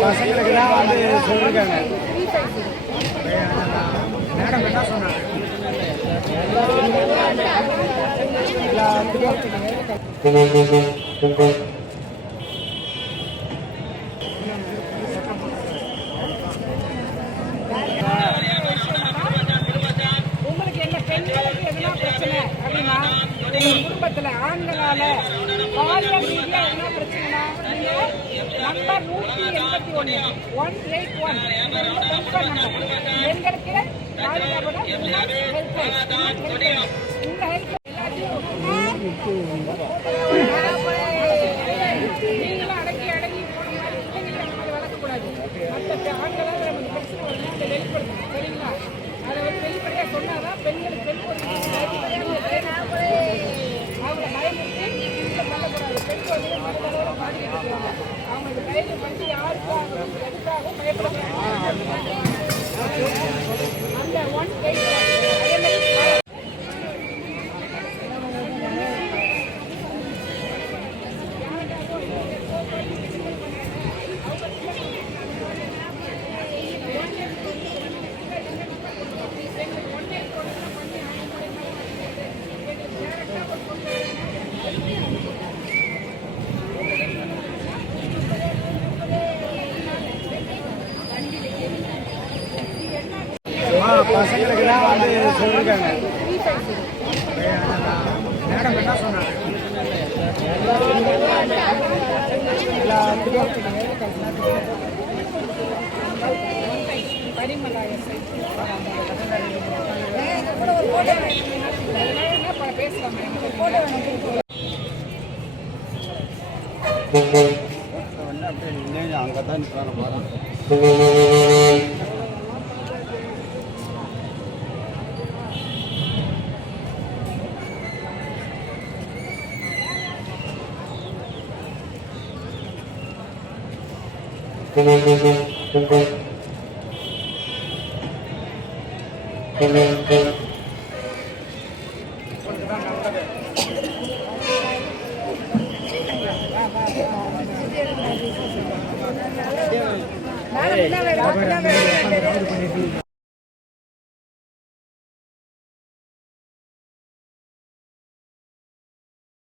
பசங்களுக்கு தான் வந்து சொல்லியிருக்காங்க. மேடம் என்ன சொன்னாங்க? உங்களுக்கு என்ன பெண்களுக்கு எதுனா பிரச்சனை அப்படின்னா குடும்பத்துல ஆண்களால பாலியல் ரீதியா எதுனா பிரச்சனைனா நீங்க நம்பர் 181 பெண்களுக்கு பாதுகாப்புடன் இந்த ஹெல்ப் நீங்களும் அடங்கி அடங்கி வளர்க்கக்கூடாது. மற்ற ஆண்களால் நமக்கு பிரச்சனை வரும்னா அதை வெளிப்படுத்தணும். சரிங்களா? அதை வந்து வெளிப்படையாக சொன்னாதான் பெண்களுக்கு அவங்க பயமுறுத்தி பண்ணக்கூடாது. பெண்கள் வந்து மனதளவில் பாதிக்கப்படுவாங்க. அவங்க இந்த கைது பண்ணி யாருக்கும் எதுக்காகவும் பயப்படக்கூடாது. அந்த 181 பசங்களுக்கு தான் வந்து சொல்லியிருக்காங்க. மேடம் என்ன சொன்னாங்க? அங்கே தான் நிற்கிறாங்க.